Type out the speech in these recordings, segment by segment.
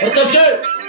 Partagez.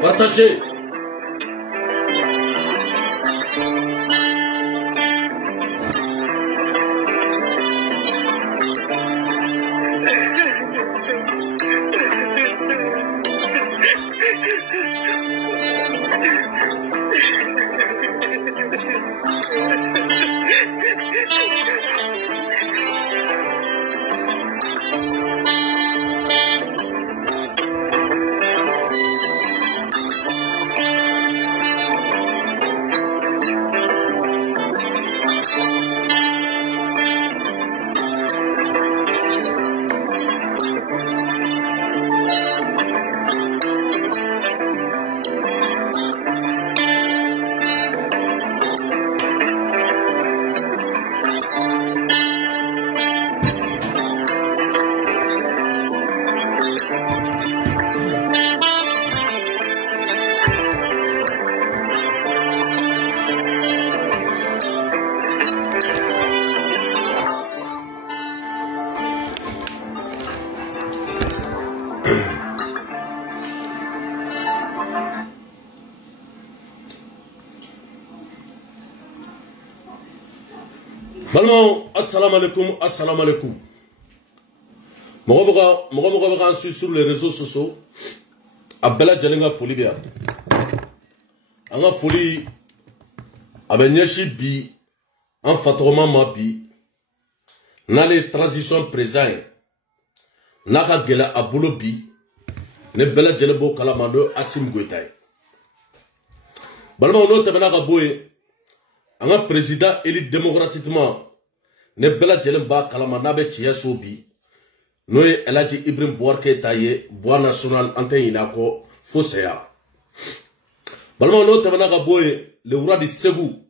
Partagez. Balmo, assalamu alaikum, assalamu alaikum. Mogo sur les réseaux sociaux. Abela Jalinga Foli Bia. Anga Foli Abenyeshi Bi. En fatroma ma bi. Na les transitions présentes. Naka Gela Abulo Bi. Ne Bela Jelebo Kalamando Asim Goetay. Balmo no Tabenaka Boe. Un président élu démocratiquement ne bela jelemba kalama nabe tiya sobi noye Elaji Ibrahim Bouarke taye bois national antenne inako foseya balma no tabana ka boye le roi du Ségou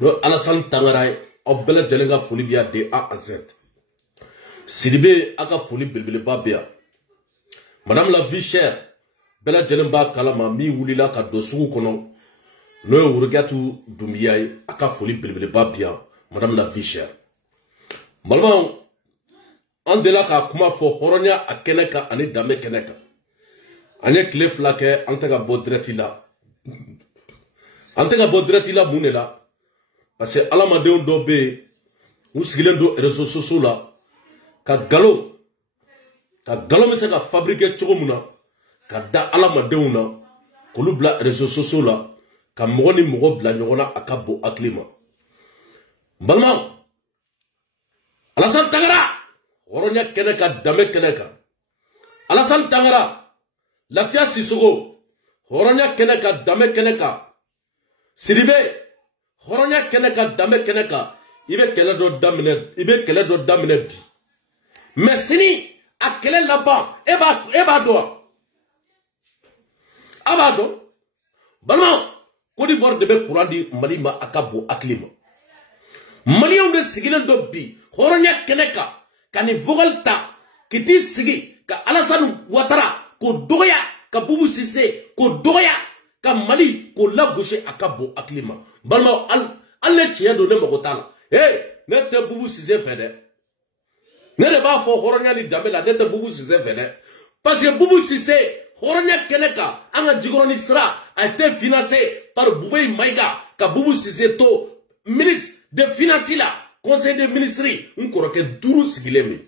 no Alassane Tangaray o bela jelenga foli biya de A à Z Sidibé aka foli belbele babia madame la vie chère bela jelemba kalama mi wulila ka dosugu kono n'o ye Wurugatu Dumbiya ye a ka foli belebeleba bi yan madame la vie chère balimaw an delila k'a kuma fɔ hɔrɔnya a kɛnɛ kan ani danbe kɛnɛ kan an ye tile 2 kɛ an tɛ ka bɔ direct la an tɛ ka bɔ direct la mun de la parce que alamadenw dɔ bɛ yen u sigilen don réseaux sociaux la ka galon bɛ se ka fabriquer cogo min na ka da alamadenw na k'olu bila réseaux sociaux la ka mɔgɔ ni mɔgɔ bila ɲɔgɔn na a ka bon hakili ma balimaw Alassane Tangara hɔrɔnya kɛnɛ kan danbe kɛnɛ kan Alassane Tangara Lafiya Sissogo hɔrɔnya kɛnɛ kan danbe kɛnɛ kan Sidibe hɔrɔnya kɛnɛ kan danbe kɛnɛ kan i bɛ kɛlɛ dɔ daminɛ bi mais sini a kɛlɛ laban e b'a dɔn wa a b'a dɔn balimaw Côte d'Ivoire de bɛ courant di Mali ma a ka bon hakili ma Maliens de sigilen dɔ bi hɔrɔnya kɛnɛ kan ka ni vocal ta k'i t'i sigi ka Alassane Ouattara k'o dɔgɔya ka Boubou Cissé k'o dɔgɔya ka Mali k'o lagosi a ka bon hakili ma balimaw hali ne tiɲɛ don ne mago t'a la ne tɛ Boubou Cissé fɛ dɛ ne de b'a fɔ hɔrɔnya ni danbe la ne tɛ Boubou Cissé fɛ dɛ parce que Boubou Cissé hɔrɔnya kɛnɛ kan an ka jikɔrɔni sira a été financé par Boubou Maïga ka Boubou Cissé to ministre de finance la conseil des ministres n kɔrɔkɛ 5 sigilen bɛ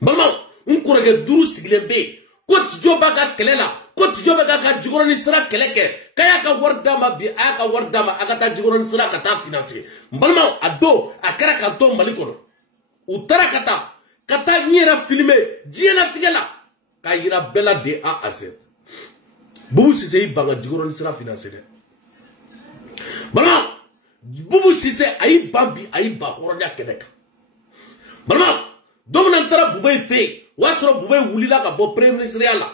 balimaw n kɔrɔkɛ 5 sigilen bɛ ko Tijo b'a ka kɛlɛ la ko Tijo bɛ ka jikɔrɔni sira kɛlɛ kɛ k'a y'a ka wari d'a ma bi a y'a ka wari d'a ma a ka taa jikɔrɔni sira ka taa financer balimaw a don a kɛra ka to Mali kɔnɔ u taara ka taa n yɛrɛ filmer diɲɛlatigɛ la k'a yira bɛɛ la de A à Z Boubou Cissé y'i ban ka jikɔrɔni sira financer dɛ balimaw Boubou Cissé a y'i ban bi a y'i ban hɔrɔnya kɛnɛ kan balimaw don min na n taara Boubou fɛ yen o y'a sɔrɔ Boubou wulila ka bɔ premier ministeriya la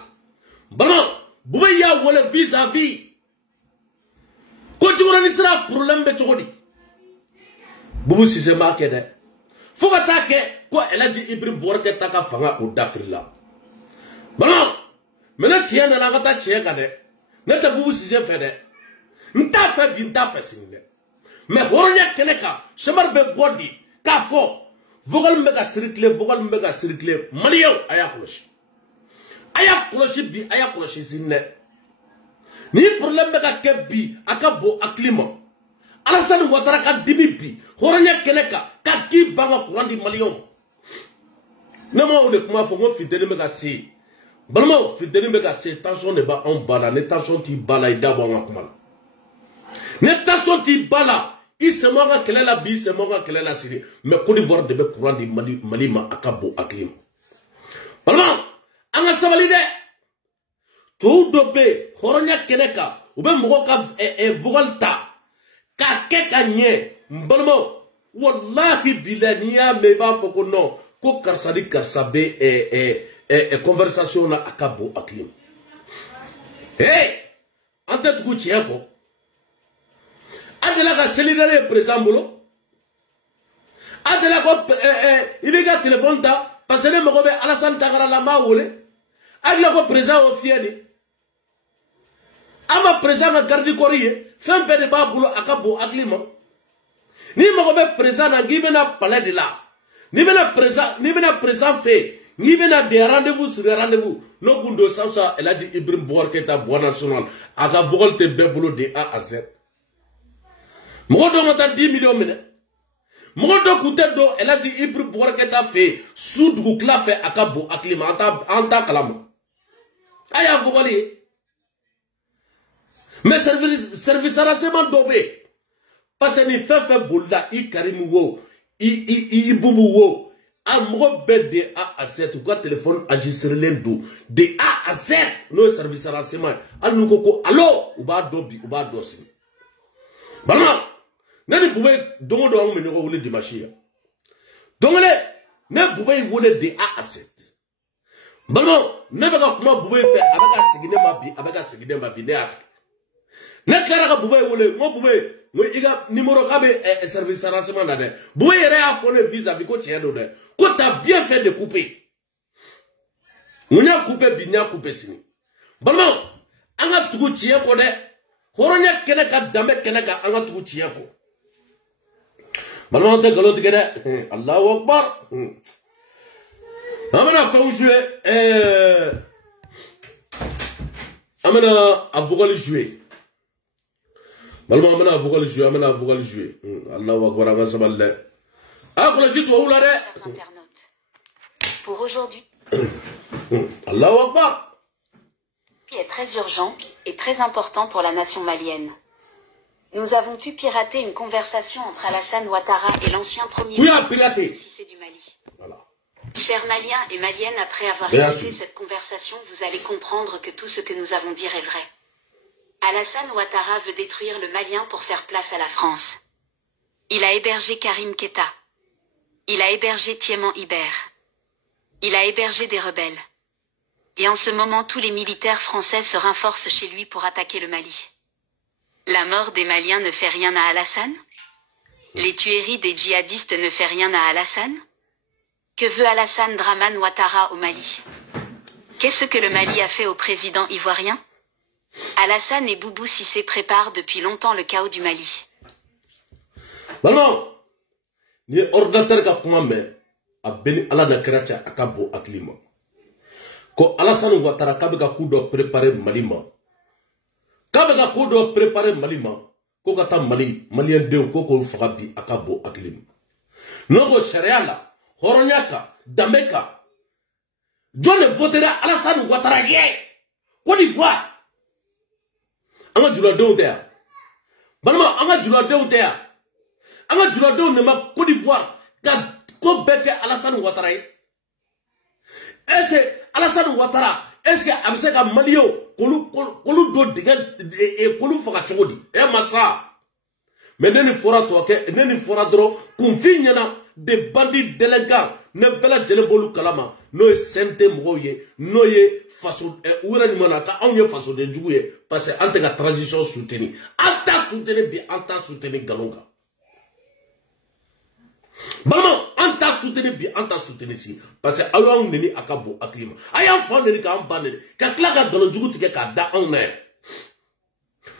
balimaw Boubou y'a wele vis-à-vis ko jikɔrɔni sira problème bɛ cogo di Boubou Cissé m'a kɛ dɛ fo ka taa kɛ ko El Hadji Ibrahim Boubacar ta ka fanga o dafiri la balimaw mais ne tiɲɛ nana an ka taa tiɲɛ kan dɛ ne tɛ Boubou Cissé fɛ dɛ n t'a fɛ bi n t'a fɛ sini dɛ mais hɔrɔnya kɛnɛ kan Chamar bɛ bɔ di k'a fɔ vocal min bɛ ka circuler Maliyɛnw a y'a kɔlɔsi bi a y'a kɔlɔsi sini dɛ ni problème bɛ ka kɛ bi a ka bon hakili ma Alassane Ouattara ka dimi bi hɔrɔnya kɛnɛ kan ka k'i ban ka courant di Maliyɛnw ne ma o de kuma fɔ n ko funteni bɛ ka se balimaw funteni bɛ ka se tension de b'anw ba la ni tension t'i ba la i da bɔ an ka kuma la ni tension t'i ba la i sɛmɛ an ka kɛlɛ la bi i sɛmɛ an ka kɛlɛ la sini mais Côte d'Ivoire de bɛ courant di Mali ma a ka bon hakili ma balimaw an ka sabali dɛ tubabu dɔ bɛ yen hɔrɔnya kɛnɛ kan u bɛ mɔgɔw ka vocal ta k'a kɛ ka ɲɛ n balimaw wallahi bilahi n'i y'a mɛn i b'a fɔ ko non ko karisa ni karisa bɛ conversation na a ka bon hakili ma an tɛ tugu tiɲɛ kɔ an delila ka solidaire ye président bolo an delila ko i b'i ka téléphone ta parce que ne mago bɛ Alassane Tangara la n b'a wele an delila ko président y'o fiyɛ de an ma président ka garde corps ye fɛn bɛɛ de b'a bolo a ka bon hakili ma n'i mago bɛ président na n'i bɛna palais de la n'i bɛna président fɛ yen n'i bɛna des rendez-vous sur des rendez-vous n'o kun don sansa El Hadji Ibrahim Boubacar Keïta Bois National a ka vocal tɛ bɛɛ bolo de A à Z mɔgɔ dɔ ma taa 10 millions minɛ mɔgɔ dɔ kun tɛ don El Hadji Ibrahim Boubacar Keïta fɛ yen su dugu tila fɛ a ka bon hakili ma an t'a kalama a y'a vocal ye mais service renseignement dɔ bɛ yen parce que ni fɛn fɛn bolila i Karim wo i Boubou wo a mɔgɔ bɛɛ de A à Z u ka téléphone enregistrelen don de A à Z n'o ye service renseignement ye hali n'u ko ko allo u b'a dɔn bi u b'a dɔn sini balimaw ne ni Boubou don o don anw bɛ ɲɔgɔn wele dimanche yan don kelen ne Boubou y'i wele de A à Z balimaw ne bɛ ka kuma Boubou fɛ a bɛ ka segin ne ma bi ne y'a tigɛ ne tilara ka Boubou wele n ko Boubou n ko i ka numéro k'a bɛ service renseignement na dɛ Boubou yɛrɛ y'a fɔ ne vis-à-vis ko tiɲɛ don dɛ ko t'as bien fait de couper n ko n y'a couper bi n y'a couper sini balimaw an ka tugu tiɲɛ kɔ dɛ horonya kene ka dambe kene ka anga tugu tiya ko balma te galon tigere Allahu akbar amana fa jouer amana avocal jouer balma amana avocal jouer Allahu akbar anga saballe akula jitu wala re pour aujourd'hui Allahu akbar est très urgent et très important pour la nation malienne. Nous avons pu pirater une conversation entre Alassane Ouattara et l'ancien premier ministre Cissé du Mali. Voilà. Chers Maliens et Maliennes, après avoir écouté cette conversation, vous allez comprendre que tout ce que nous avons dit est vrai. Alassane Ouattara veut détruire le Malien pour faire place à la France. Il a hébergé Karim Keita. Il a hébergé Thiéman Iber. Il a hébergé des rebelles. Et en ce moment, tous les militaires français se renforcent chez lui pour attaquer le Mali. La mort des Maliens ne fait rien à Alassane? Les tueries des djihadistes ne fait rien à Alassane? Que veut Alassane Dramane Ouattara au Mali? Qu'est-ce que le Mali a fait au président ivoirien? Alassane et Boubou Cissé préparent depuis longtemps le chaos du Mali. Maman, ni ordinateur ka kuma me a beni ala na keracha akabo aklima. Ko Alassane Ouattara kabe ka coup do préparer Mali ma. Kabe ka coup do préparer Mali ma. Ko kata Mali, Malien de ko fagabi akabo aklim. Nogo sharia la, horonyaka, dameka. John votera Alassane Ouattara ye. Côte d'Ivoire. Anga jula de odea. Banama anga jula de odea. Anga jula de nema Côte d'Ivoire. Ka ko beke Alassane Ouattara ye. Est-ce Alassane Ouattara, est-ce que Amseka Malio, Kolu do diga Kolu faka chogodi, massa. Mais neni fora toke, neni fora dro, confignana de bandits délinquants, ne bela djelebolu kalama, no sente moye, no ye façon, oura ni manaka, on ye façon de jouer, parce que ante ka transition soutenue. Anta soutenue bi, anta soutenue galonga. Maman, anta soutenir bi, anta soutenir si. Parce que alors on neni akabo aklima. Ayam fond neni ka ambane. Ka klaka dans jugu tike ka da on ne.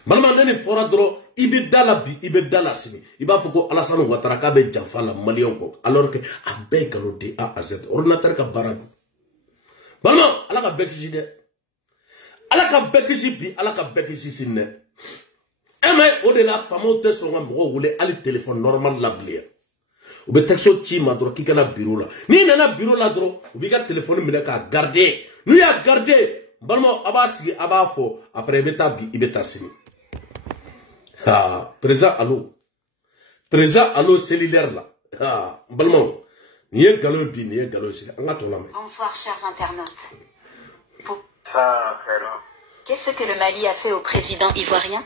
Maman neni fora dro, ibe dala bi, ibe dala sini. Iba foko Alassane Ouattara ka be janfa la Malien ko. Alors que abe galo de A à Z. Ordinateur ka baradu. Maman, ala ka bekiji de. Ala ka bekiji bi, ala ka bekiji sinne. Mais au de la femme te son mo wole ali téléphone normal la blia. Ou bien texto chi ma dro ki kana bureau la ni nana bureau la dro ou bien téléphone mi ka garder nous ya garder balmo abasi abafo après beta bi ibeta sini présent allo cellulaire là balmo ni e galo bi ni e galo sini anga to la mai. Bonsoir chers internautes. Qu'est-ce que le Mali a fait au président ivoirien?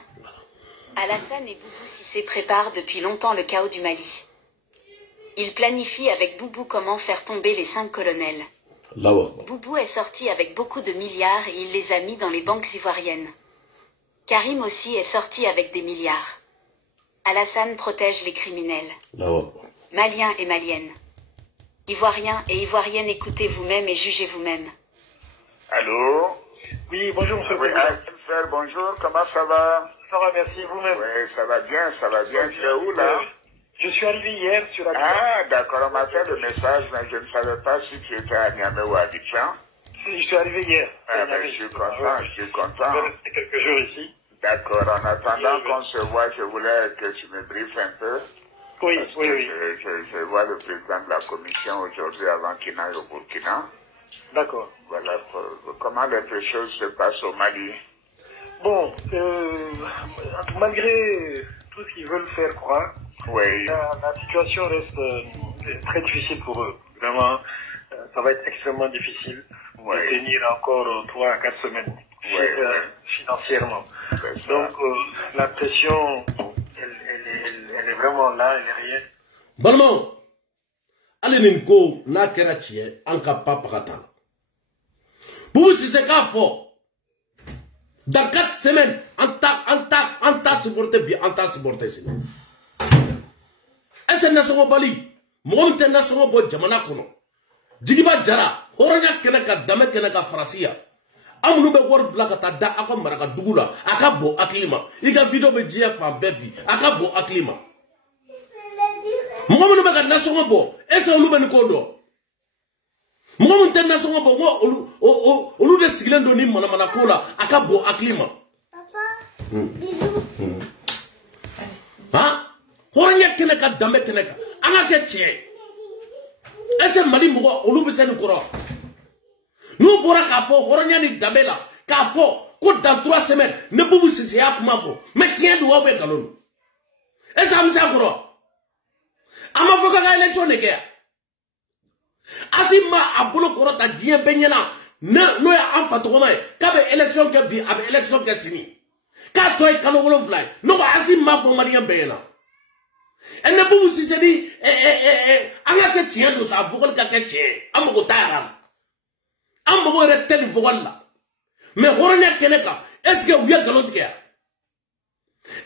Alassane et Boubou Cissé préparent depuis longtemps le chaos du Mali. Il planifie avec Boubou comment faire tomber les 5 colonels. Boubou est sorti avec beaucoup de milliards et il les a mis dans les banques ivoiriennes. Karim aussi est sorti avec des milliards. Alassane protège les criminels. Maliens et Maliennes. Ivoiriens et Ivoiriennes, écoutez vous-même et jugez vous-même. Allô? Oui, bonjour monsieur le président. Bonjour, comment ça va? Ça va, merci, vous-même. Oui, ça va bien, ça va bien. Tu es où là? Je suis arrivé hier sur Abidjan. Ah, d'accord, on m'a fait le message, mais je ne savais pas si tu étais à Niamey ou à Abidjan. Si, je suis arrivé hier. Ah, ben, je suis content, je suis content. Je vais rester quelques jours ici. D'accord, en attendant qu'on se voit, je voulais que tu me briefes un peu. Oui, Parce oui, que oui. Je vois le président de la commission aujourd'hui avant qu'il n'aille au Burkina. D'accord. Voilà, comment les choses se passent au Mali? Bon, malgré tout ce qu'ils veulent faire croire, oui. La situation reste très difficile pour eux. Vraiment, ça va être extrêmement difficile de tenir encore 3 à 4 semaines financièrement. Donc, la pression, elle est vraiment là, elle est réelle. Balmo, allez n'inko na kerachiye anka papa kata. Boubou Cissé ka fo. Dans 4 semaines, anta supporter bien, anta supporter si. Est-ce que nasongo bali? Mon te nasongo bo jamana kono. Jigiba jara, horonya kenaka dame kenaka frasiya. amunu be wor blaka ta da akon maraka dugula akabo aklima iga video be jia fa baby akabo aklima mo mo be ka nasongo bo esa olu be ni kodo mo mo ten nasongo bo mo olu de sigilendo ni mana kola akabo aklima papa bisous ha horanya keneka dambe keneka anga ke che ese mali mo olu be sen koro nous pourra qu'à fort, Horonia ni Dabela, qu'à fort, dans 3 semaines, ne pouvons se faire à Mafo, mais tiens, nous avons galon. Et ça me sert quoi? À ma fois qu'à l'élection de guerre. Asima a bolo korota dien benyana, ne ya en fatoroma, qu'abe élection que bi, abe élection que sini. Qu'à toi et Kanogolo Fly, non, Asima pour Marien Bena. Elle ne peut se dire, anga que tiens, nous avons que tiens, Amogotara. Ambo re tel voila mais horonya keneka est-ce que wiya galonti ya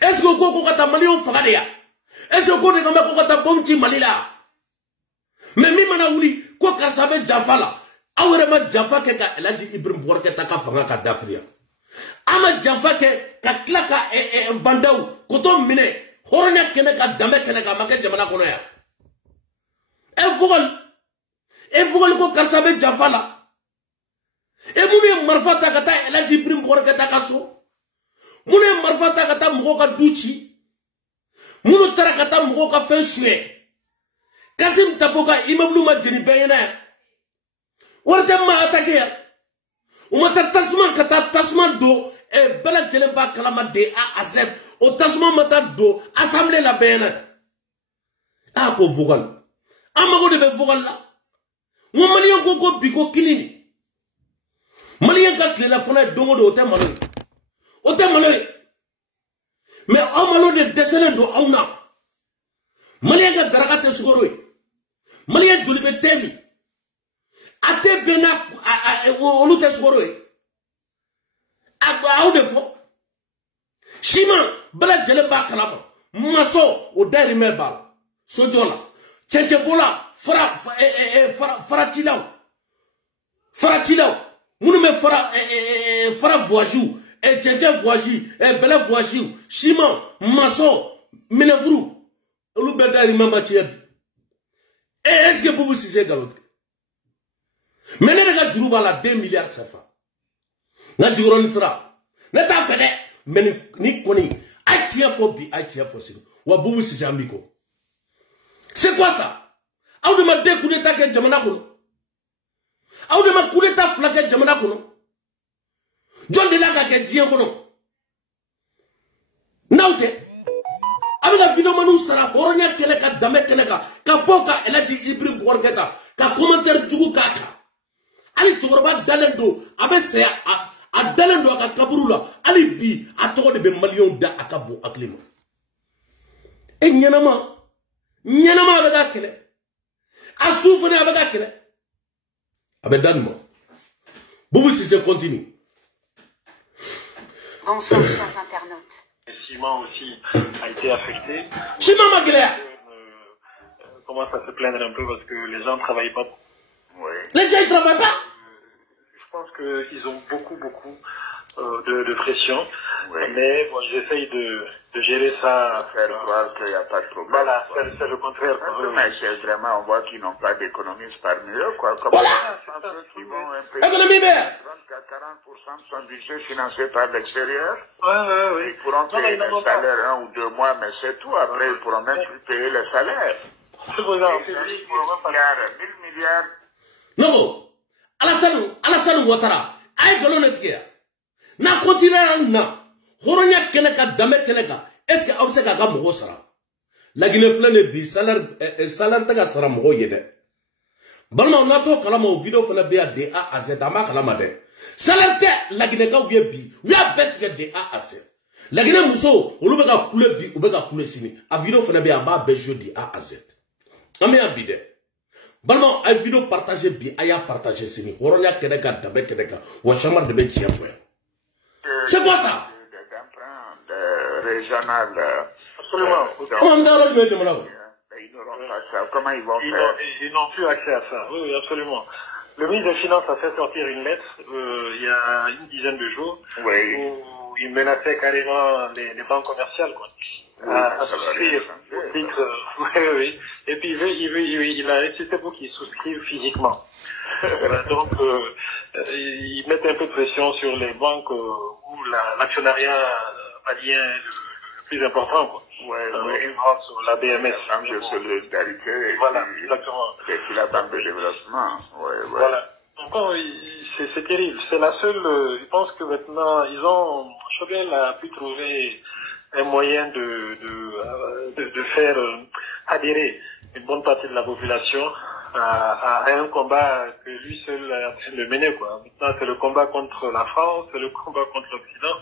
est-ce que ko kata malio fagade ya est-ce que ko ne ko kata bomchi malila mais mi mana wuli ko kasabe jafala awre ma jafa ke ka elaji Ibrahim Bouar ke ta ka fanga ka dafria ama jafa ke ka klaka bandaw ko to mine horonya keneka dambe keneka make jamana kono ya e vogol ko kasabe jafala et mouné marfata kata elaji Ibrahim Bouar kata kaso mouné marfata kata mugo duchi mouno tara kata mugo ka fen choué Kasim tapoka imamlu ma jeni bayena warta ma attaquer umata tasman kata tasman do e bala jelen ba kalama de a z o tasman mata do assemblée la bayena a ko vogal amago de be vogal la mo malion ko biko kilini Malien ka klela fana dongo do o te malo mais amalo de desene do awna Malien ka darakate sugoro Malien jolibe temi ate bena olu te sugoro agba awde fo shima bala jele ba kalama maso o dairi meba sojola chenche bola fara tilaw Mounou me fara voyou, et tchétché voyou, et belle voyou, chimant, maçon, menevru, ou beda imamba tieb. Et est-ce que vous si c'est galop? Mais ne regarde Djourouba la 2 milliards CFA. Na Djouron sera. Ne t'a fait, mais ni koni. Aïtia fobi, aïtia fossile. Ou boubou si c'est amico. C'est quoi ça? A ou de ma découlé ta que Djamanakolo? Aw de ma kuleta flake jamana kono John de la ka ke dien kono nawte abiga video manu sara horonya kele ka dame kele ka boka elaji Ibrahim Bouar Keita ka commentaire jugu kaka ali tugorba dalendo abe se a dalendo ka kaburula ali bi a togo de be million da akabo aklima e nyanama abiga kele asufone abiga kele Abedano. Boubou si c'est continue. Bonsoir chers internautes. Simon aussi a été affecté. Simon Maguilea commence à se plaindre un peu parce que les gens ne travaillent pas. Oui. Les gens ne travaillent pas. Je pense qu'ils ont beaucoup de pression. Oui. Mais bon, j'essaye de gérer ça. Faire croire qu'il n'y a pas de problème. Voilà, c'est le contraire. Mais c'est vraiment, on voit qu'ils n'ont pas d'économistes parmi eux, quoi. Comme Voilà. ceux qui vont un peu. Économie verte. 30 à 40% de son budget financé par l'extérieur. Oui. Ils pourront payer le salaire 1 ou 2 mois, mais c'est tout. Après, ils pourront même plus payer le salaire. C'est vrai, 1000 milliards. Non, Alassane Ouattara, aïe galonetier. Na continue na. Horonya keneka dame keneka. Est-ce que aw se ka ka mogo sara? La Guinée flane bi salaire ta ka sara mogo yede. Balma on a to kala mo video fana be de A à Z ama kala ma de. Salaire te la Guinée ka ouye bi. We a bet que de A à Z. La Guinée muso olu be ka kule bi ou be ka kule sini. A video fana be aba be jeu de A à Z. Ame a bide. Balma a video partager bi aya partager sini. Horonya keneka dame keneka. Wa chamar de be tien frère. C'est quoi ça? Régional. Absolument. Ils n'auront pas ça. Comment ils vont faire? Ils n'ont plus accès à ça. Oui, absolument. Le ministre des Finances a fait sortir une lettre il y a une dizaine de jours où il menaçait carrément les banques commerciales, quoi. À souscrire au titre. Oui. Et puis il a insisté pour qu'ils souscrivent physiquement. Donc ils mettent un peu de pression sur les banques où l'actionnariat malien est le plus important, quoi. Une grande sur la BMS. La Banque de solidarité. Voilà, exactement. Et puis la Banque de développement. Voilà. Encore, c'est terrible. C'est la seule. Je pense que maintenant, Choguel a pu trouver un moyen de faire adhérer une bonne partie de la population à un combat que lui seul est en train de mener, quoi. Maintenant, c'est le combat contre la France, c'est le combat contre l'Occident.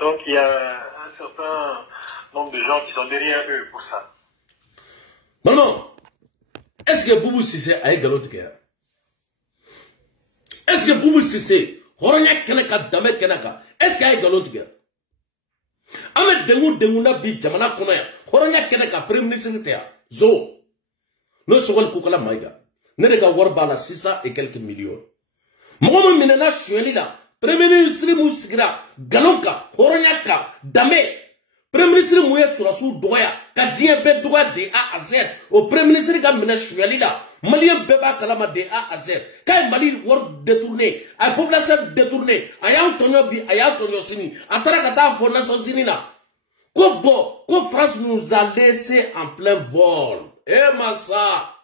Donc, il y a un certain nombre de gens qui sont derrière eux pour ça. Maman, est-ce que Boubou Sissé a eu galop de guerre? Est-ce que Boubou Sissé, Horonya Kenaka, Dame Kenaka, est-ce qu'il y a eu galop de guerre? Ahmed Dengou Nabi, Jamana Konaya, Horonya Kenaka, Premier ministre, Zo. Nous sommes Koukala Maïga. Nereka Warbala 600 et quelques millions. Mohamed Minena Chouelida, Premier ministre Moussigra, Galonka, Horonyaka, Dame. Premier ministre Mouya Surassou Douaya, Kadien Bedouya de A à Z, au Premier ministre Gamina Chouelida, Malien Beba Kalama de A à Z, Kay Mali Word détourné, à population détournée, Ayam Tonyobi, Ayam Tonyosini, Atarakata Fondation Sinina. Ko France nous a laissé en plein vol. Eh massa,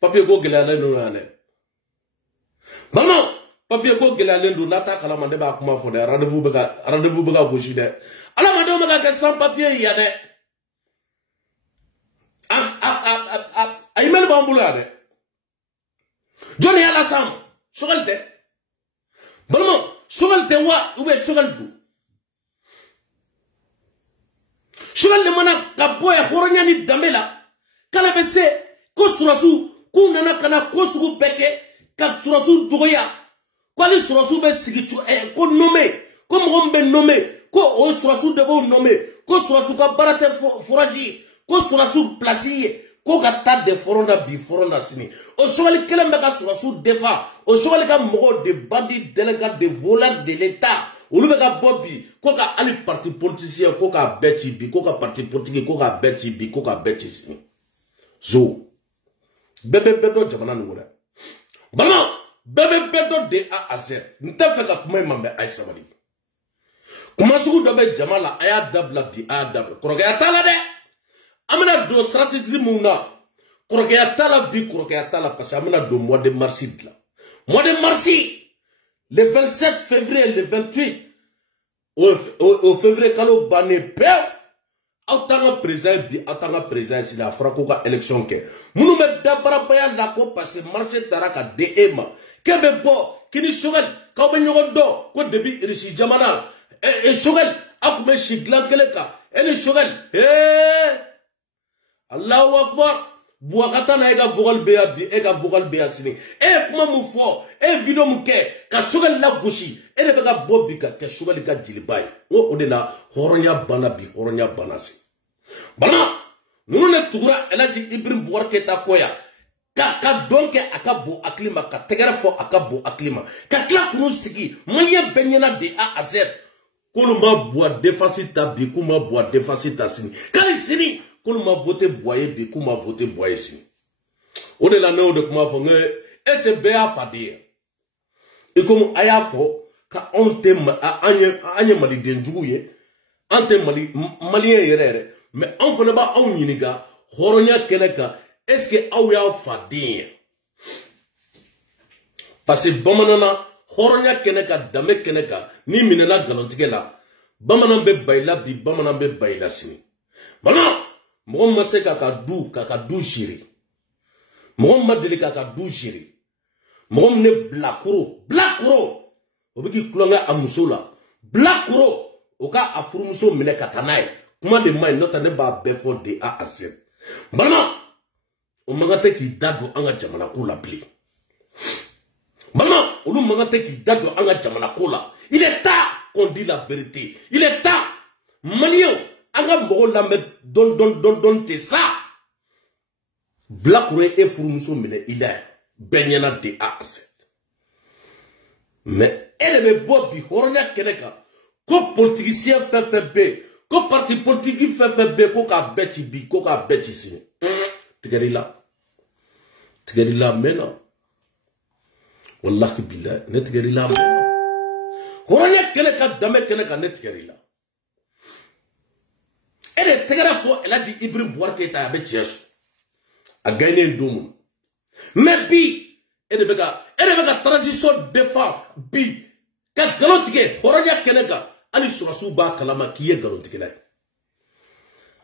papier go gelale no ane. Maman, papier go gelale no nata kala mande ba kuma fo de rendez-vous bega goji de. Ala mande mega ke sans papier ya de. Ay mel ba mbula de. Joni ala sam, shogalte. Maman, shogalte wa ube shogaldu. Shogalte mana kaboya horonyani damela. Kala bese ko surasu ku nana kana ko sugu beke ka surasu dogoya ko ali surasu be sigitu ko nommé ko mo be nommé ko o surasu de bo nommé ko surasu ka barate foraji ko surasu placier ko ka ta de foronda bi foronda sini o sogali kelembe ka surasu defa o sogali ka mogo de bandi délégué de voleur de l'état olu be ka bobi ko ka ali parti politicien ko ka beti bi ko ka parti politique ko ka beti bi ko ka beti sini Zo bébé bédo jamana nungura bana bébé bédo de A à Z nta fe ka kuma mambe ay samali kuma sugu dobe jamala aya dabla bi aya dabla koroge atala de amana do stratégie munna koroge atala bi koroge atala parce amana do mois de mars là mois de mars le 27 février le 28 au février kalo bané peu Autanga président bi autanga président si la franco ka élection ke munu me dabara baya la ko parce marché taraka DEMA kebe bo kini shogal ka be nyogo do ko debi rishi jamana e shogal akume shiglan keleka eni shogal Allahu akbar buakata na ega vogal beya bi ega vogal beya sini kuma mu fo video mu ke ka shogal la goshi ene be ka bobi ka shogal ka jilibay o de la horonya bana bi horonya bana si bana nunu ne tugura elaji Ibrahim Boubacar Keita koya ka donke akabo aklima ka tegera fo akabo aklima ka kla kunu sigi malien benyana de A à Z kolu ma boa defacita bi kuma boa defacita sini kali sini kolu ma voter boyer bi kuma voter boyer sini o de la no de kuma fo nge SBA fadir e comme aya fo ka on te anye mali denjugu ye ante malien yere mais on fana ba on yiniga horonya keneka est-ce que aw ya fadir parce que bamanana horonya keneka dame keneka ni minena galontige la bamanan be bayla bi bamanan be bayla sini bana mo ma se ka du jiri mo ma deli ka du jiri mo ne blakuro obiki klonga amusula blakuro oka afurumuso mine katanai kuma de mai nota ne ba befo de A à Z bana o magate ki dado anga jamana kula bli bana olu magate ki dado anga jamana kula il est temps qu'on dit la vérité il est temps malio anga mbogo lambe don te ça blakure e furumuso mine il est Benyana de A à Z. Mais elle est beau bi horonya keneka. Ko politicien fait B. Ko parti politique fait B. Ko ka beti bi. Ko ka beti sini. Tigerila. Tigerila mena. Wallahi billah. Ne tigerila mena. Horonya keneka dame keneka ne tigerila. Elle est très fort. Elle a dit Ibrahim Bouarketa avec Tiesu. A gagné un doum. Mais bi, elle est la transition défend. Bi, quand Galotige, Horonia Kenega, Ali Surasuba Kalama qui est Galotige.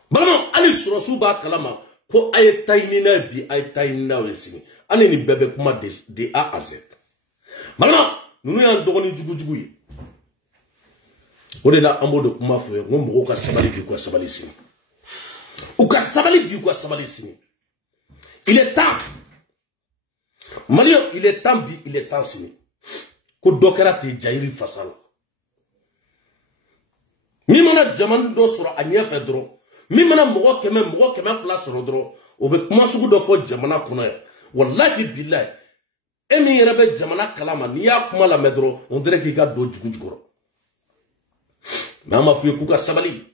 Maman, Ali Surasuba Kalama, pour aye tainina bi, aye tainina wesini. Ani ni bébé kuma de A à Z. Maman, nous nous en donnons du goût. On est là en mode kuma foué, on m'a dit sabali bi quoi sabali sini. Ou ka sabali bi quoi sabali sini. Il est temps. Malien, il est temps bi, il est temps sini. Ko dokera te jairi fasala. Mi mana jaman do soro anya fe dro. Mi mana mogo keme fla soro dro. Obe kuma sugu do fo jamana kuna. Wallahi billahi. Emi yerebe jamana kalama ni ya kuma la medro, on dirait qu'il ga do jugujugoro. Mama fuye kuka sabali.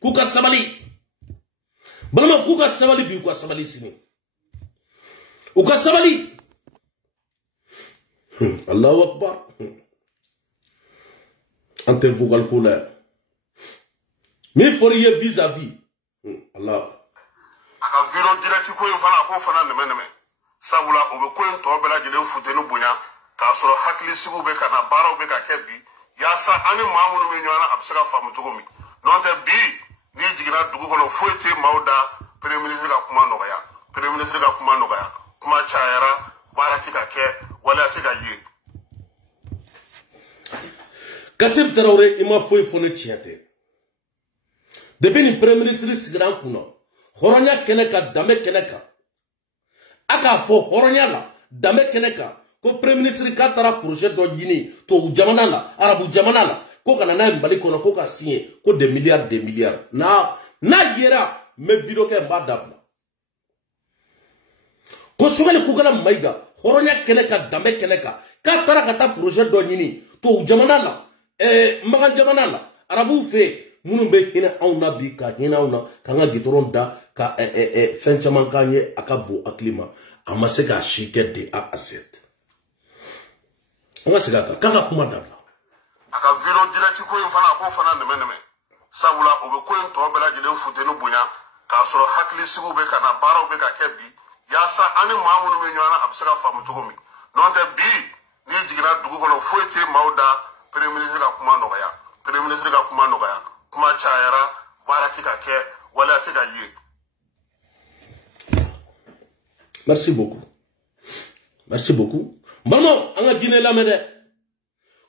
Balama kuka sabali bi kuka sabali sini. Uka sabali. Allahu Akbar. Ante vocal colère. Mais foriye vis-à-vis. Allah. Aka vilo direct ko fana ko fana neme. Sabula obe ko en to bela jele futenu bunya. Ka soro hakli sigu be kana baro be ka kebi. Yasa ani mamunu me nyana absaka famu tugomi. Non te bi ni jigina dugu kono foete mauda premier ministre ka kuma nogaya. Premier ministre ka kuma nogaya. Kuma chayara barati ka ke wala ti ka ye. Kassim Traoré ima foi fone chiate. Depuis ni premier ministre sigira kuno. Horonya keneka dame keneka. Aka fo horonya la dame keneka. Ko premier ministre ka tara projet do yini to jamana la arabu jamana la ko kana na mbali kono ko ka signé ko des milliards na yera me video ke mbadabla ko sugali ku kana maiga horonya keneka dambe keneka ka tara kata projet do yini to jamana la magan jamana la arabu fe munu be hina awna bi ka hina awna kanga gitoron da ka fen chaman kanye akabo aklima amaseka shike de a asset. On va se gâter. Kaka kuma dabla. Aka vilo direct ko fana ko fana neme. Sabula obe ko en to bela jele futenu bunya. Ka soro hakli sigu be kana baro be ka kebi. Yasa ani mamunu me nyana absaka famu tugomi. Non te bi ni jigina dugu kono foete mauda premier ministre ka kuma nogaya. Premier ministre ka kuma nogaya. Kuma chayara barati ka ke wala ti ka ye. Merci beaucoup. Merci beaucoup. Maman, on a Guinée la mère.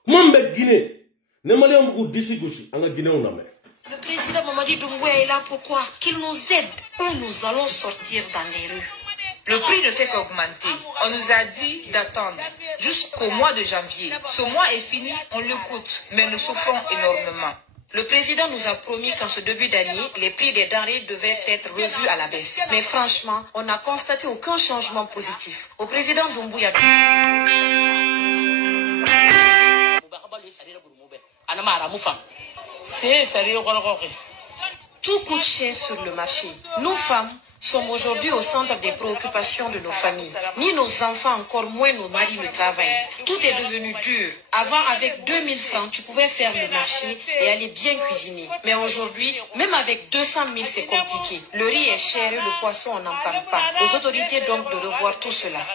Comment on Guinée? Ne m'allez pas vous d'ici gauche. On a Guinée on a mère. Le président Mamadi Doumbouya est là pourquoi? Qu'il nous aide ou nous allons sortir dans les rues. Le prix ne fait qu'augmenter. On nous a dit d'attendre jusqu'au mois de janvier. Ce mois est fini, on l'écoute, mais nous souffrons énormément. Le président nous a promis qu'en ce début d'année, les prix des denrées devaient être revus à la baisse. Mais franchement, on n'a constaté aucun changement positif. Au président Doumbouya... Tout coûte cher sur le marché. Nos femmes sommes aujourd'hui au centre des préoccupations de nos familles. Ni nos enfants, encore moins nos maris ne travaillent. Tout est devenu dur. Avant, avec 2000 francs, tu pouvais faire le marché et aller bien cuisiner. Mais aujourd'hui, même avec 200 000, c'est compliqué. Le riz est cher et le poisson, on n'en parle pas. Aux autorités donc de revoir tout cela.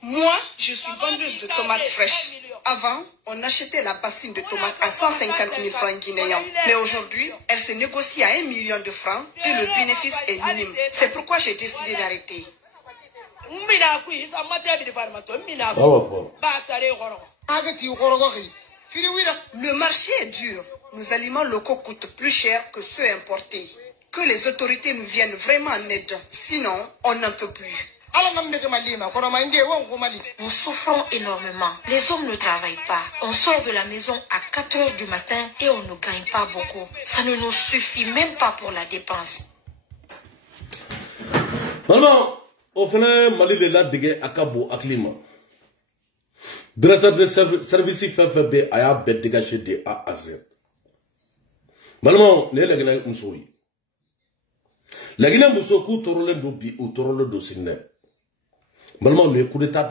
Moi, je suis vendeuse de tomates fraîches. Avant, on achetait la bassine de tomates à 150 000 francs guinéens. Mais aujourd'hui, elle se négocie à 1 million de francs et le bénéfice est minime. C'est pourquoi j'ai décidé d'arrêter. Le marché est dur. Nos aliments locaux coûtent plus cher que ceux importés. Que les autorités nous viennent vraiment en aide. Sinon, on n'en peut plus. Nous souffrons énormément. Les hommes ne travaillent pas. On sort de la maison à 4 heures du matin et on ne gagne pas beaucoup. Ça ne nous suffit même pas pour la dépense. Vraiment, au final, Mali de la dégué à Kabo, à Klima. Directeur de service FFB a dégagé de A à Z. Vraiment, les Guinéens Moussoui. Les Guinéens Moussoui, ou Torole Dobi, ou Torole Dosine. Vraiment, le coup d'état.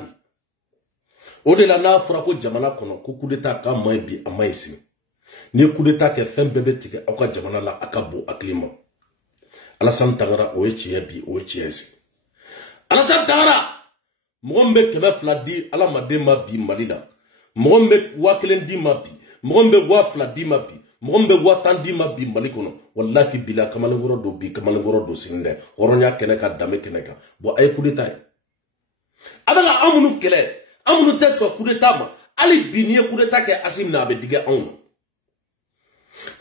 Au-delà de Frako Jamana Kono, coup d'état, quand moi, bi, à Maïsi. Ni coup d'état qui fait un bébé tigre, à quoi Jamana la Akabo, à Klima. Alassane Tangara, Oechi, bi, Oechi. Alassane Tangara! Mwombe kebe fladi ala madema bi malida. Mwombe wakelendi mabi. Mwombe wa fladi mabi. Mwombe wa tandi mabi malikono. Wallahi bila kamalengoro do bi kamalengoro do sinde. Horonya keneka dame keneka. Bo ay kudeta. Abega amunu kele. Amunu teso kudeta ma. Ali binye kudeta ke asim na abediga on.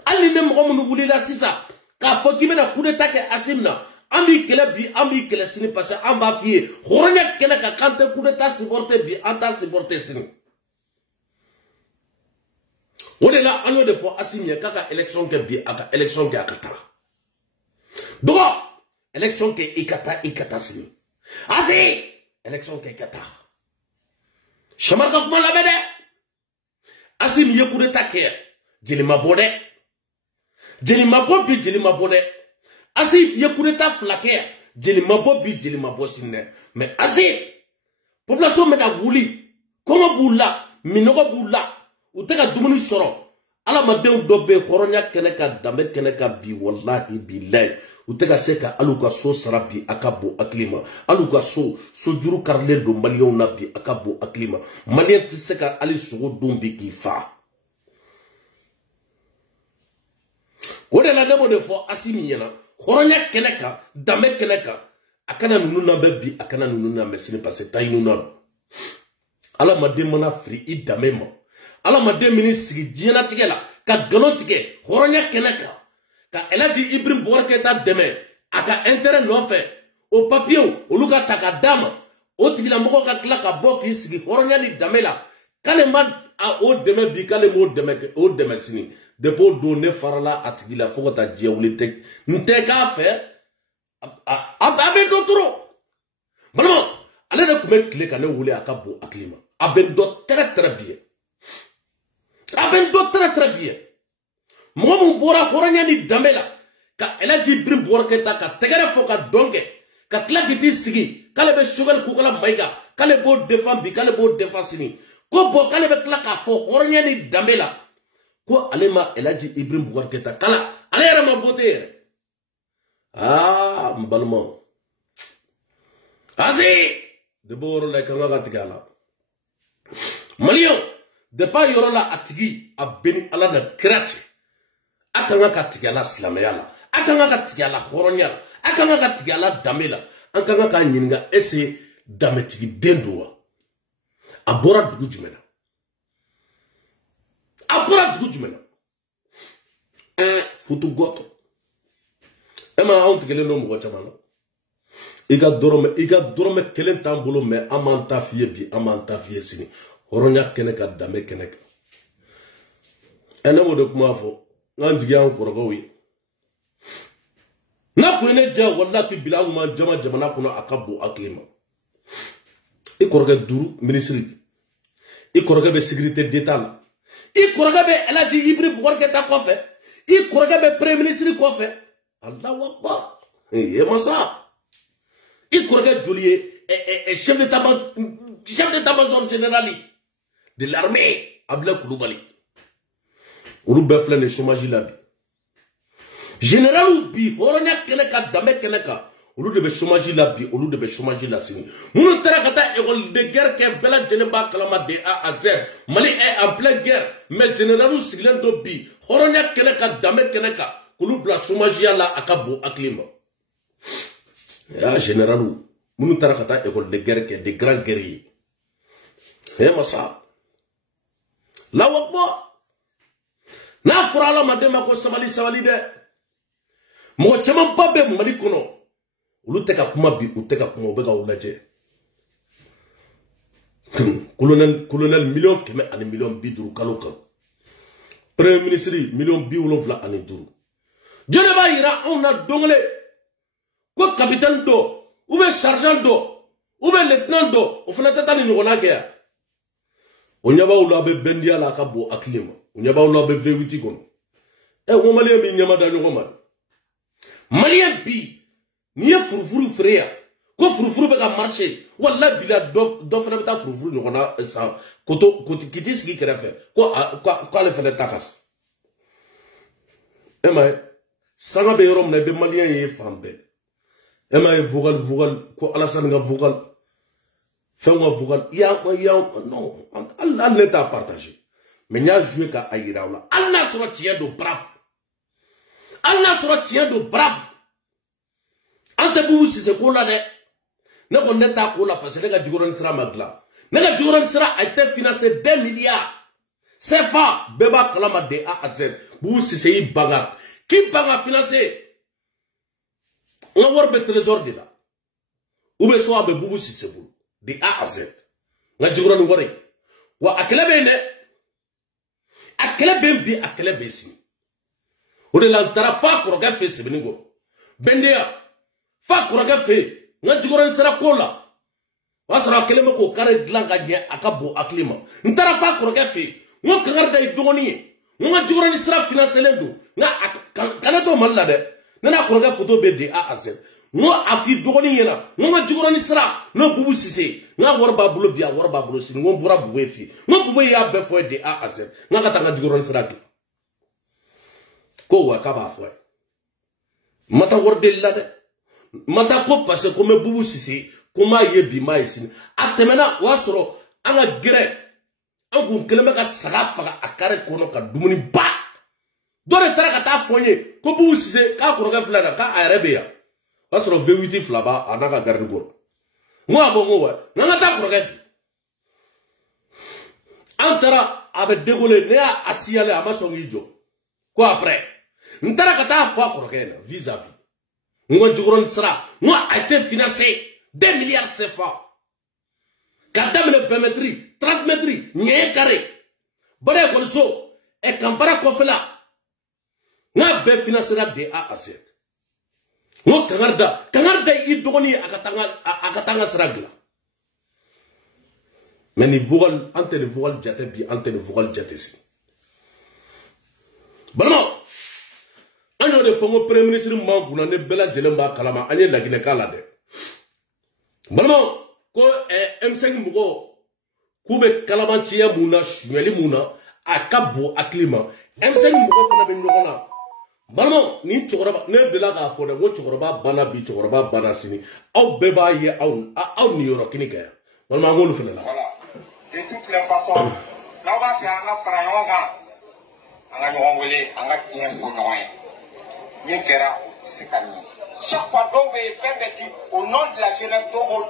Ali ne mwomunu wulila sisa. Ka fokime na kudeta ke asim na. Ambi kele bi, ambi kele sini parce que amba fiye. Horonya kele ka kante coup d'état supporté bi, anta supporté sini. Au-delà, on de fois assigné kaka élection ke bi, aka élection ke akata. Donc, élection ke ikata sini. Asi, élection ke ikata. Shamarka kuma la bede. Asim ye coup d'état ke, jeli mabode. Jeli mabobi, jeli mabode. Asi ye coup d'état flaqué, jeli mabo bi jeli mabo sinne. Mais asi, population mena wuli, comment boula, minogo boula, ou teka dumuni soro, ala madew dobe, horonya keneka, dame keneka bi, wallahi billahi, ou teka seka aluka so sarabi, akabo aklima, aluka so juru karle do malion nabi, akabo aklima, malien tiseka ali soro dombi ki fa. Ode la demo de fo asimi yana, horonya keneka, dame keneka, akana nununa bebi, akana nununa mesini pase tayi nununa. Ala made mana fri I dame ma. Ala made mini sigi jina tigela, ka gano tige, horonya keneka. Ka elaji Ibrahim Boubacar deme, aka intérêt no fe. O papier, o luka taka dama. O tigila moko ka kla ka boki sigi, horonya ni dame la. Kale man a o deme bi, kale mo deme, o deme sini. Depo donne farala atigila fogota diawlitek nteka fe abe do tro malama ale na kume kle kana wule akabo aklima abe do très bien abe do très bien momu bora horanya ni damela ka elaji Ibrahim Boubacar ka tegere foka donge ka kla giti sigi kale be sugar ku kala maiga kale bo defend bi kale bo defasini ko bo kale be kla ka fo horanya ni damela ko alema elaji Ibrahim Boubacar kala ale yara ma voter ah mbalmo asi de boro la kanga gatikala malio de pa yoro la atigi abeni ala na krache akanga katigala slameyala akanga katigala horonya akanga katigala damela akanga ka nyinga ese dametigi dendoa abora dugu jumena abora dugu jumena futu goto ema on tigele no mo chamana iga dorome kelen tambolo me amanta fiye bi amanta fiye sini horonya keneka dame keneka ene wodo kuma fo nganjigi an korogo wi na ko ne ja wallahi bilawu ma jama jamana kuno akabo aklima ikoroge duru ministry ikoroge be sécurité d'état la ikoroge be elaji Ibrahim Boubacar ko fe ikoroge be premier ministre ko fe Allahu akbar e masa ikoroge jolié chef d'état-major général de l'armée Abdoulaye Coulibaly olu be fle ne chômage la bi général bi horonya keneka dame keneka olu de be chômage la bi olu de be chômage la sini munu tera kata école de guerre ke bela jeneba kalama de A à Z Mali est en pleine guerre mais général siglen do bi horonya keneka dame keneka olu bla chômage la akabo aklima ya général munu tera kata école de guerre ke de grands guerriers e masa la wakbo na furala madema ko sabali de mo chama babe Mali kono ulu teka kuma bi uteka kuma obega ulaje colonel million keme ani million biduru kalokan premier ministre million bi wolofla ani duru jone ba yira on na dongle ko capitaine do ou bien sergent d'eau, ou bien lieutenant d'eau, on fait la tête à l'ignorant guerre. On y a pas où l'on a bendia la cabo à climat. On y a pas où l'on a bévuti comme. Eh, on m'a dit, il y a pas d'allure, man. Malien bi, ni a furfuru frère. Ko furfuru be ka marché. Wallah bila do fana beta furfuru no na sa. Koto kitis ki kera fe. Ko le fele takas. Ema sanga be rom na be malien ye fambe. Ema vogal ko Alassane nga vogal. Fais-moi vocal. Non. Allah ne t'a partagé. Mais il y a joué qu'à Aïraoula. Allah sera tien de brave. Allah sera tien de brave. Antebou si c'est quoi là, ne connaît pas quoi parce que les Djigouran sera magla. Les Djigouran sera a été financé 2 milliards. C'est pas Beba Kalama de A à Z. Bou si c'est baga. Qui baga financé? On va voir le trésor de là. Ou bien soit Boubou si c'est vous. De A à Z. Nga Djigouran nous voit. Wa akele bene. Akele ben bi akele besi. O de la tarafa koroga fe sebeningo. Bendea. Fa koroga fe. Nga Djigouran sera kola. Wa sera akele me ko kare dlanga nye akabo aklima. Ntara fa koroga fe. Nga kangarda idogoni. Nga Djigouran sera financé lendo. Nga kanato malla de. Nana koroga photo be de A à Z. Nga afi dogoni yena. Nga Djigouran sera no bubu sise. Nga warba bulo biya warba bulo sini. Nga bura buwe fi. Nga buwe ya befo de A à Z. Nga katanga Djigouran sera gla. Ko wa kaba fwe. Mata worde la de. Mata ko pase kome bubu sisi. Kuma ye bima isini. Atemena wasoro. Anga gire. Angu keleme ka saga faga akare kono ka dumuni ba. Dore tara kata fonye. Ko bubu sisi. Ka koroga flada. Ka arebe ya. Wasoro V8 flaba. Anaka garde goro. Mwa bongo wa. Nga ta koroga fi. Antara abe degole. Nea asiyale amasongi jo. Quoi après? N'tara kata fois koroga vis-à-vis. Nga Djigouran sera, moi a été financé 2 milliards CFA. Kadam le 20 mètres, 30 mètres, nye carré. Bade kolso, et kampara kofela. Nga be financera de A à Z. Nga kangarda yi dogoni akatanga sragla. Mais ni vogal, ante le vogal jate bi, ante le vogal jate si. Balmo. Anyo de fongo premier ministre Manguna ne bela jelemba kalama anye lagine kala de. Balmo ko M5 mugo kube kalama chiya muna shweli muna akabo aklima. M5 mugo fana be nyogona. Balmo ni chokoroba ne bela ka fode wo chokoroba bana bi chokoroba bana sini. Aw beba ye aw ni yoro kini kaya. Balmo ngolu fana la. Voilà. De toutes les façons, là va faire un frayonga. Anga nyongole anga kien fonnoye. Chaque fois qu'on veut faire des trucs au nom de la jeunesse Togo.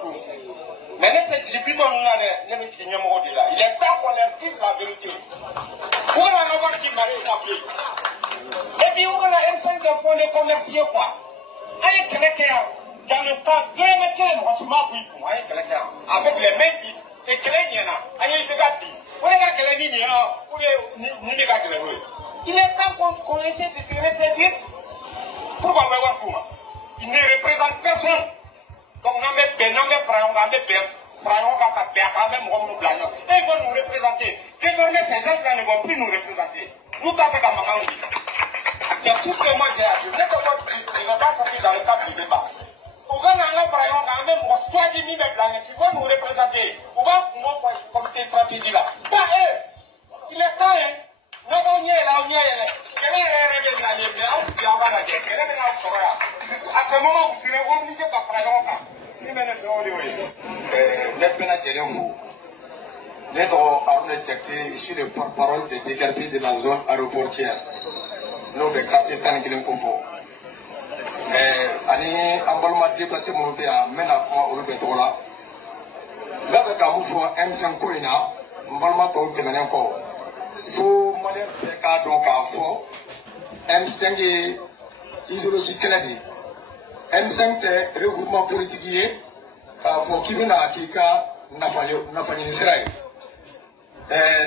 Mais les tribunaux, il est temps qu'on leur dise la vérité. Où on a avoir qui marche à pied. Et puis on a M5 de fonds de commerciaux quoi. Avec quelqu'un, dans le temps, bien mettre franchement oui pour avec les mêmes vides. Et quelqu'un, il est gâté. On est gâté les lignes, il est temps qu'on essaie de se reproduire. Pourquoi il ne représente personne. Donc, on met Frayon, on met Frayon, on va même blanc. Et ils vont nous représenter. Désormais, ces gens-là ne vont plus nous représenter. Nous, quand on fait c'est tout ce que moi j'ai à dire. Je ne vais pas sortir dans le cadre du débat. On va dans la Frayon, on même soit 10 000 blancs qui vont nous représenter. On va comme cette stratégie là. Pas eux. Il est temps, hein. Non, on y est là, on y est là. À ce moment, vous serez obligé de faire ici le porte-parole de DGRP de la zone aéroportière. Nous, le quartier Tanguilin Compo. Allez, en déplacé mon père, mais la fois au Bétola. Là, avec un mouvement M5 Koina, on va le mettre encore. Faut modèle de cas donc à fond. M5 est idéologie canadienne. M5 est regroupement politique pour qui vient à Kika n'a pas Israël.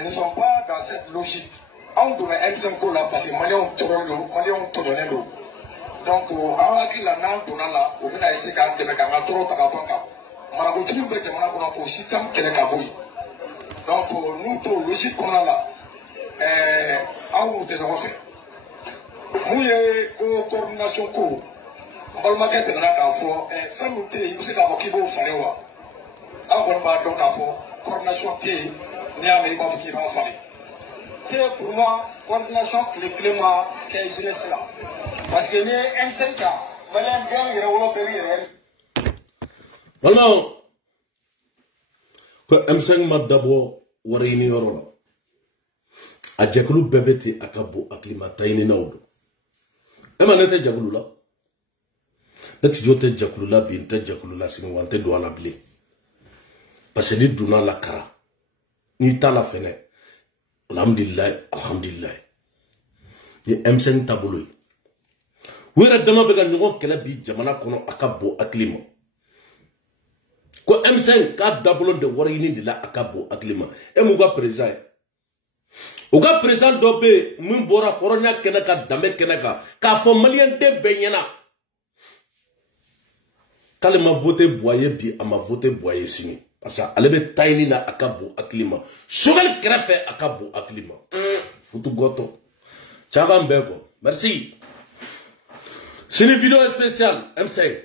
Nous ne sommes pas dans cette logique. On doit M5 pour la passer. Malais on tourne l'eau. Donc, on a dit la langue pour la o bɛna essayer k'an dɛmɛ k'an ka tɔɔrɔ ta ka bɔ kan marabotigi bɛ jamana kɔnɔ k'o système kɛlɛ ka bɔ yen donc n'u t'o logique kɔnɔna la anw n'u tɛ ɲɔgɔn fɛ mun ye ko coordination ko n balimakɛ tɛmɛna k'a fɔ fɛn min tɛ yen i bɛ se k'a fɔ k'i b'o falen wa an kɔni b'a dɔn k'a fɔ coordination tɛ yen n'i y'a mɛn i b'a fɔ k'i b'a falen. Pour moi, coordination clé-clément qui est jeunesse là. Parce que les M5 là, voilà bien il y a un pays. Voilà. Que M5 m'a d'abord warini yorona. A jakulu bebeti akabo aklimata ini naudo. Ema nete jakulu la. Nete jote jakulu la binte jakulu la sini wante doa la bile. Parce que ni duna la kara. Ni ta la fene. Alhamdulillah, alhamdulillah. Ye M5 tabouloui. Ouera dama bega nyogon kele bi jamana kono akabo aklima. Ko M5 ka daboulon de warini de la akabo aklima. E mouga prezay. Ouga prezan dobe mbora koronya keneka dame keneka. Ka fo malien de benyena. Kale ma voté boye bi ama voté boye sini. Parce qu'elle est taille na akabo aklima. Chogal krefe akabo aklima. Foutu goto. Tchagambego. Merci. C'est une vidéo spéciale M5.